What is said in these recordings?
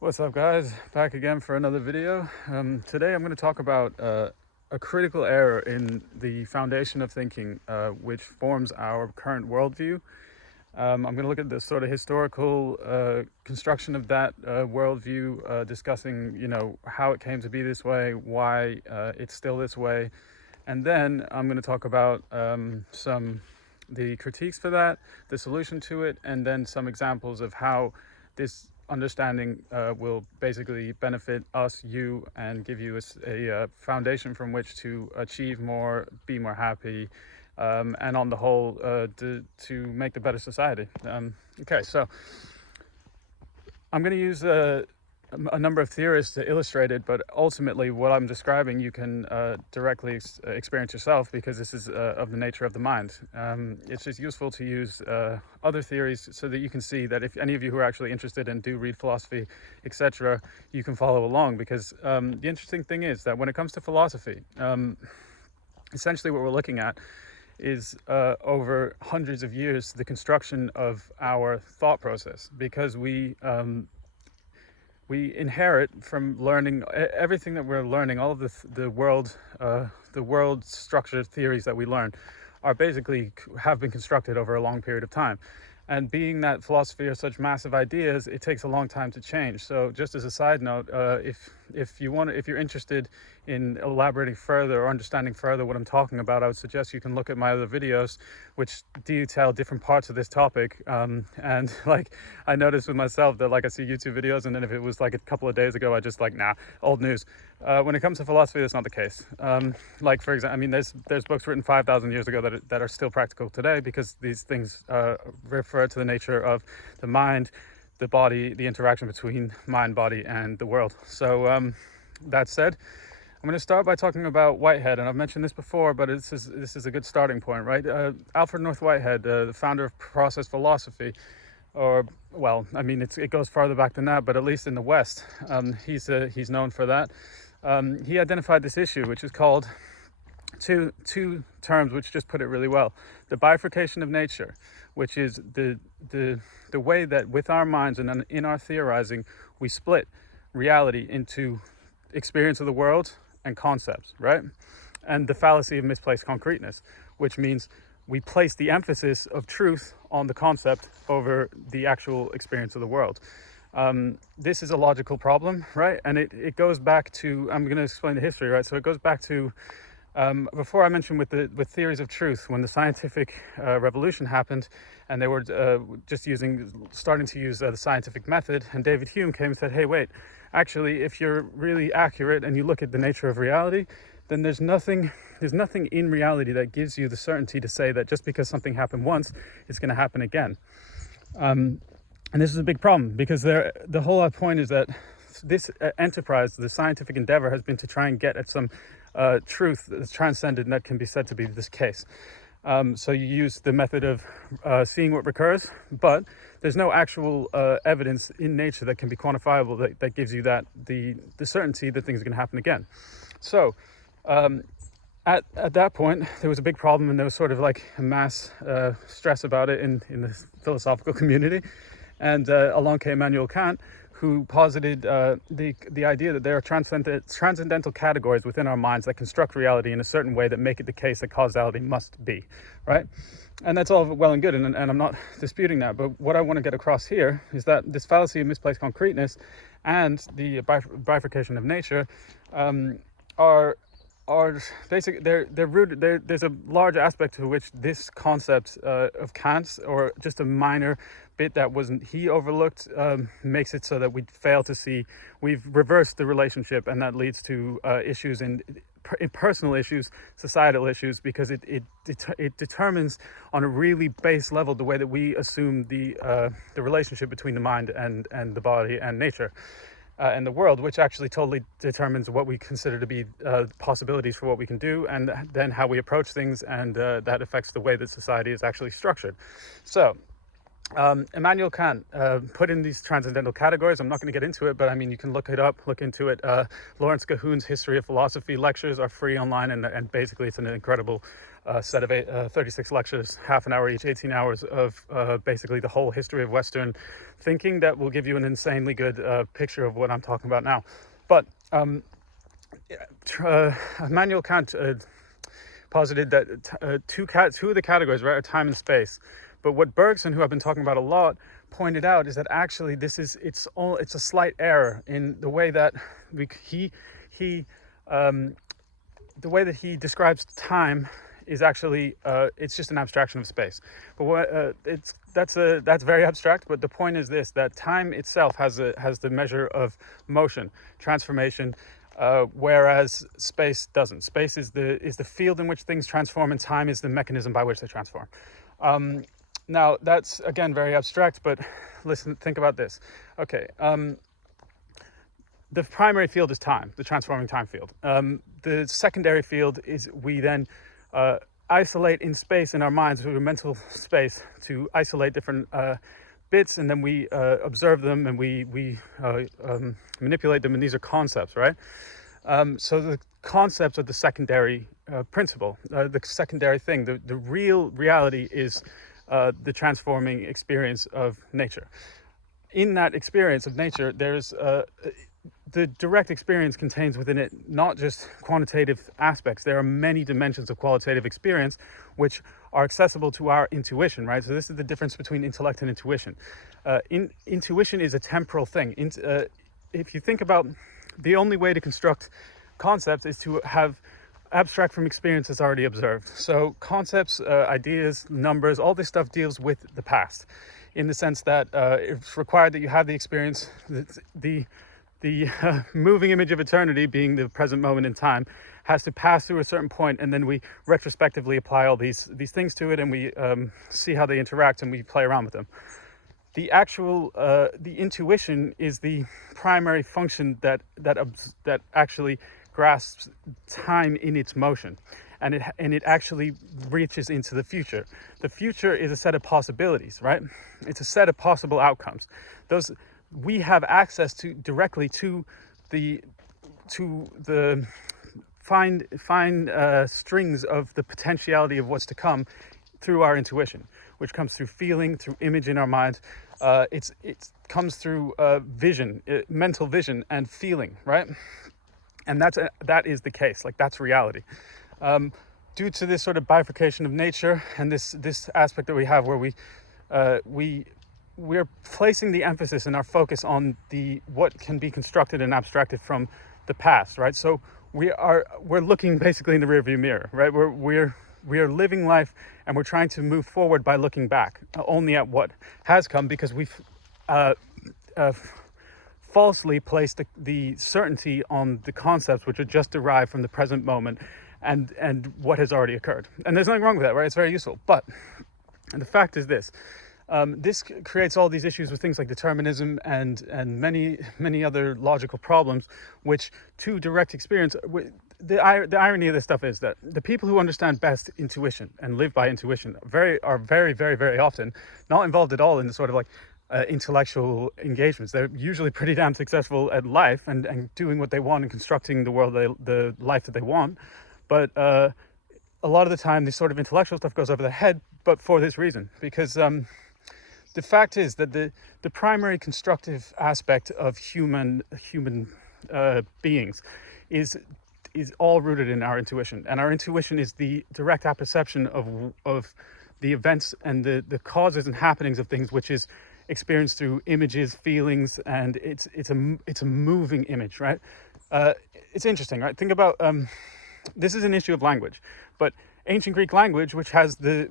What's up, guys? Back again for another video. Today I'm going to talk about a critical error in the foundation of thinking, which forms our current worldview. I'm going to look at the sort of historical construction of that worldview, discussing, how it came to be this way, why it's still this way, and then I'm going to talk about the critiques for that, the solution to it, and then some examples of how this understanding will basically benefit us, you, and give you a foundation from which to achieve more, be more happy, and on the whole, to make the better society. Okay, so I'm going to use a number of theorists to illustrate it, but ultimately what I'm describing you can directly experience yourself, because this is of the nature of the mind. It's just useful to use other theories so that you can see that if any of you who are actually interested and do read philosophy, etc., you can follow along, because the interesting thing is that when it comes to philosophy, essentially what we're looking at is over hundreds of years the construction of our thought process, because we inherit from learning everything that we're learning. All of the world structure theories that we learn are basically have been constructed over a long period of time. And being that philosophy are such massive ideas, it takes a long time to change. So just as a side note, if you're interested in elaborating further or understanding further what I'm talking about, I would suggest you can look at my other videos, which detail different parts of this topic. And like I noticed with myself that I see YouTube videos, and then if it was like a couple of days ago, I just nah, old news. When it comes to philosophy, that's not the case. Like for example, I mean, there's books written 5,000 years ago that are still practical today, because these things refer to the nature of the mind, the body, the interaction between mind, body, and the world. So that said, I'm going to start by talking about Whitehead, and I've mentioned this before, but this is a good starting point, right? Alfred North Whitehead, the founder of process philosophy, or well, I mean, it goes farther back than that, but at least in the West, he's known for that. He identified this issue, which is called two terms which just put it really well: the bifurcation of nature, which is the way that with our minds and in our theorizing we split reality into experience of the world and concepts, right? And the fallacy of misplaced concreteness, which means we place the emphasis of truth on the concept over the actual experience of the world. This is a logical problem, right? And it goes back to, I'm going to explain the history, right? So it goes back to before I mentioned with theories of truth, when the scientific revolution happened, and they were starting to use the scientific method, and David Hume came and said, hey, wait, actually, if you're really accurate and you look at the nature of reality, then there's nothing in reality that gives you the certainty to say that just because something happened once, it's going to happen again. And this is a big problem, because the whole point is that this enterprise, the scientific endeavor, has been to try and get at some truth that's transcended and that can be said to be this case. So you use the method of seeing what recurs, but there's no actual evidence in nature that can be quantifiable that gives you the certainty that things are going to happen again. So at that point, there was a big problem, and there was sort of like a mass stress about it in the philosophical community. And along came Immanuel Kant, who posited the idea that there are transcendental categories within our minds that construct reality in a certain way that make it the case that causality must be, right? And that's all well and good, and I'm not disputing that. But what I want to get across here is that this fallacy of misplaced concreteness and the bifurcation of nature are basically they're rooted. There's a large aspect to which this concept of Kant's, or just a minor bit that he overlooked, makes it so that we fail to see we've reversed the relationship, and that leads to issues in personal issues, societal issues, because it determines on a really base level the way that we assume the relationship between the mind and the body and nature. And the world, which actually totally determines what we consider to be possibilities for what we can do, and then how we approach things, and that affects the way that society is actually structured. So Immanuel Kant put in these transcendental categories. I'm not going to get into it, but I mean, you can look into it. Lawrence Cahoon's History of Philosophy lectures are free online, and basically it's an incredible set of 36 lectures, half an hour each, 18 hours of basically the whole history of Western thinking that will give you an insanely good picture of what I'm talking about now. But Immanuel Kant posited that two of the categories, right, are time and space. But what Bergson, who I've been talking about a lot, pointed out is that actually it's a slight error in the way that the way that he describes time is actually it's just an abstraction of space. But that's very abstract. But the point is this: that time itself has the measure of motion, transformation, whereas space doesn't. Space is the field in which things transform, and time is the mechanism by which they transform. Now that's again very abstract, but listen, think about this. Okay. The primary field is time, the transforming time field. The secondary field is we then isolate in space in our minds, through mental space, to isolate different bits, and then we observe them and we manipulate them, and these are concepts, right? So the concepts are the secondary principle, the secondary thing. The real reality is the transforming experience of nature. In that experience of nature, there's the direct experience contains within it not just quantitative aspects. There are many dimensions of qualitative experience which are accessible to our intuition, right? So this is the difference between intellect and intuition. Intuition is a temporal thing. If you think about, the only way to construct concepts is to have abstract from experiences already observed. So concepts, ideas, numbers, all this stuff deals with the past, in the sense that it's required that you have the experience, the moving image of eternity, being the present moment in time, has to pass through a certain point, and then we retrospectively apply all these things to it, and we see how they interact, and we play around with them. The actual the intuition is the primary function that actually grasps time in its motion, and it actually reaches into the future. The future is a set of possibilities, right? It's a set of possible outcomes. Those we have access to directly to the fine strings of the potentiality of what's to come through our intuition, which comes through feeling, through image in our mind. It comes through vision, mental vision, and feeling, right? And that is the case. Like, that's reality. Due to this sort of bifurcation of nature and this aspect that we have, where we're placing the emphasis and our focus on what can be constructed and abstracted from the past, right? So we're looking basically in the rearview mirror, right? We are living life, and we're trying to move forward by looking back only at what has come, because we've falsely placed the certainty on the concepts which are just derived from the present moment and what has already occurred. And there's nothing wrong with that, right? It's very useful. But the fact is this. This creates all these issues with things like determinism and many other logical problems, which to direct experience, the irony of this stuff is that the people who understand best intuition and live by intuition are very, very, very often not involved at all in the sort of like intellectual engagements. They're usually pretty damn successful at life and doing what they want and constructing the world, the life that they want. But a lot of the time, this sort of intellectual stuff goes over their head, but for this reason, because the fact is that the primary constructive aspect of human beings is all rooted in our intuition, and our intuition is the direct apperception of the events and the causes and happenings of things, which is experienced through images, feelings, and it's a moving image, right? It's interesting, right? Think about this is an issue of language, but ancient Greek language, which is the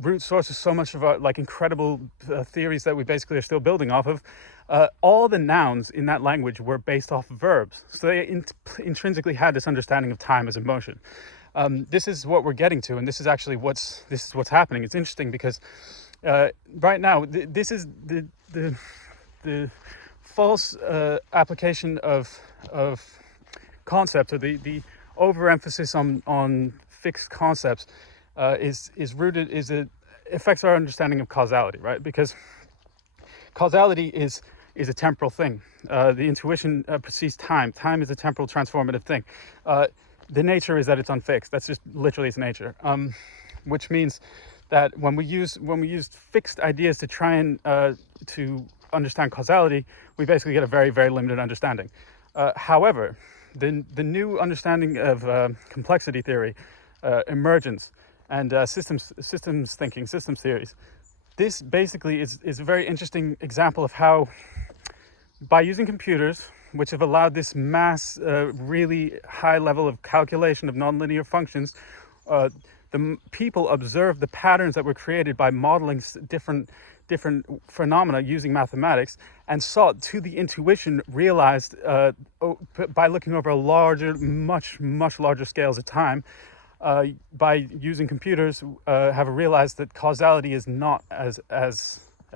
root source of so much of our like incredible theories that we basically are still building off of, all the nouns in that language were based off verbs. So they intrinsically had this understanding of time as emotion. This is what we're getting to, and this is actually what's happening. It's interesting because right now this is the false application of concept, or the overemphasis on fixed concepts affects our understanding of causality, right? Because causality is a temporal thing. The intuition perceives time. Time is a temporal transformative thing. the nature is that it's unfixed. That's just literally its nature. Which means that when we use fixed ideas to try and to understand causality, we basically get a very, very limited understanding. However, the new understanding of complexity theory, emergence, and systems thinking, systems theories, this basically is a very interesting example of how, by using computers, which have allowed this really high level of calculation of nonlinear functions, the people observed the patterns that were created by modeling different phenomena using mathematics, and saw to the intuition realized by looking over a much larger scales of time, by using computers, have realized that causality is not as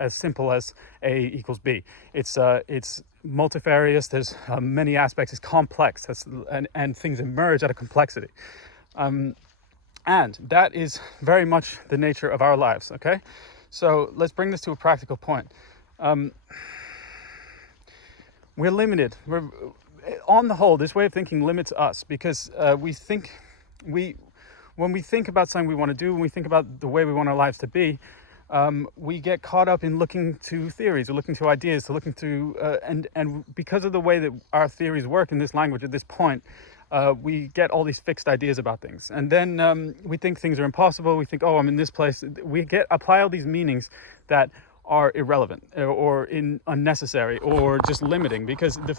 simple as A equals B. It's multifarious. There's many aspects. It's complex, and things emerge out of complexity. And that is very much the nature of our lives, okay? So let's bring this to a practical point. We're limited. On the whole, this way of thinking limits us because when we think about something we want to do, when we think about the way we want our lives to be, we get caught up in looking to theories, or looking to ideas, or looking to and because of the way that our theories work in this language at this point, we get all these fixed ideas about things, and then we think things are impossible. We think, oh, I'm in this place. We apply all these meanings that are irrelevant or unnecessary or just limiting, because the